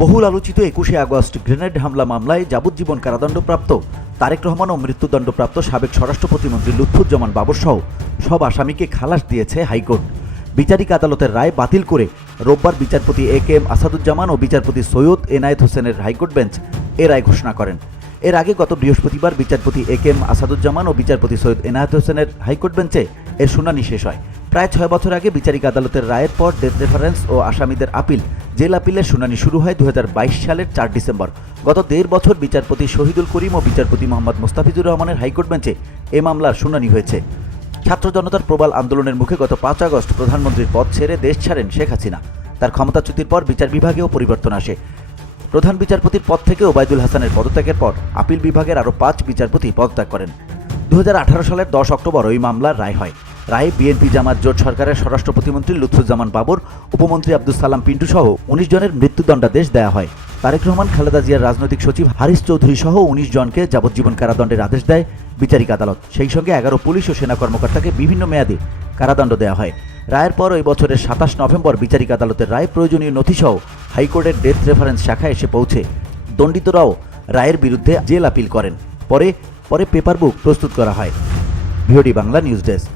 বহুল আলোচিত ২১শে আগস্ট গ্রেনেড হামলা মামলায় যাবজ্জীবন কারাদণ্ডপ্রাপ্ত তারেক রহমান ও মৃত্যুদণ্ডপ্রাপ্ত সাবেক স্বরাষ্ট্র প্রতিমন্ত্রী লুৎফুজ্জামান বাবর সহ সব আসামিকে খালাস দিয়েছে হাইকোর্ট। বিচারিক আদালতের রায় বাতিল করে রোববার বিচারপতি এ.কে.এম. আসাদুজ্জামান ও বিচারপতি সৈয়দ এনায়েত হোসেনের হাইকোর্ট বেঞ্চ এ রায় ঘোষণা করেন। এর আগে গত বৃহস্পতিবার বিচারপতি এ.কে.এম. আসাদুজ্জামান ও বিচারপতি সৈয়দ এনায়েত হোসেনের হাইকোর্ট বেঞ্চে এর শুনানি শেষ হয়। প্রায় ৬ বছর আগে বিচারিক আদালতের রায়ের পর ডেথ রেফারেন্স ও আসামিদের আপিল জেল আপিলের শুনানি শুরু হয় ২০২২ সালের ৪ ডিসেম্বর। গত ১.৫ বছর বিচারপতি শহীদুল করিম ও বিচারপতি মোহাম্মদ মোস্তাফিজুর রহমানের হাইকোর্ট বেঞ্চে এ মামলার শুনানি হয়েছে। ছাত্র জনতার প্রবল আন্দোলনের মুখে গত ৫ আগস্ট প্রধানমন্ত্রীর পদ ছেড়ে দেশ ছাড়েন শেখ হাসিনা। তার ক্ষমতাচ্যুতির পর বিচার বিভাগেও পরিবর্তন আসে। প্রধান বিচারপতির পদ থেকে ওবায়দুল হাসানের পদত্যাগের পর আপিল বিভাগের আরও ৫ বিচারপতি পদত্যাগ করেন। ২০১৮ সালের ১০ অক্টোবর ওই মামলার রায় হয়। রায়ে বিএনপি জামাত জোট সরকারের স্বরাষ্ট্র প্রতিমন্ত্রী লুৎফুজ্জামান বাবর, উপমন্ত্রী আব্দুস সালাম পিন্টু সহ ১৯ জনের মৃত্যুদণ্ডাদেশ দেয়া হয়। তারেক রহমান, খালেদা জিয়ার রাজনৈতিক সচিব হারিস চৌধুরী সহ ১৯ জনকে যাবজ্জীবন কারাদণ্ডের আদেশ দেয় বিচারিক আদালত। সেই সঙ্গে ১১ পুলিশ ও সেনা কর্মকর্তাকে বিভিন্ন মেয়াদে কারাদণ্ড দেওয়া হয়। রায়ের পর ওই বছরের ২৭ নভেম্বর বিচারিক আদালতের রায় প্রয়োজনীয় নথিসহ হাইকোর্টের ডেথ রেফারেন্স শাখায় এসে পৌঁছে দণ্ডিতরাও রায়ের বিরুদ্ধে জেল আপিল করেন। পরে পেপার বুক প্রস্তুত করা হয়। VOD Bangla news desk.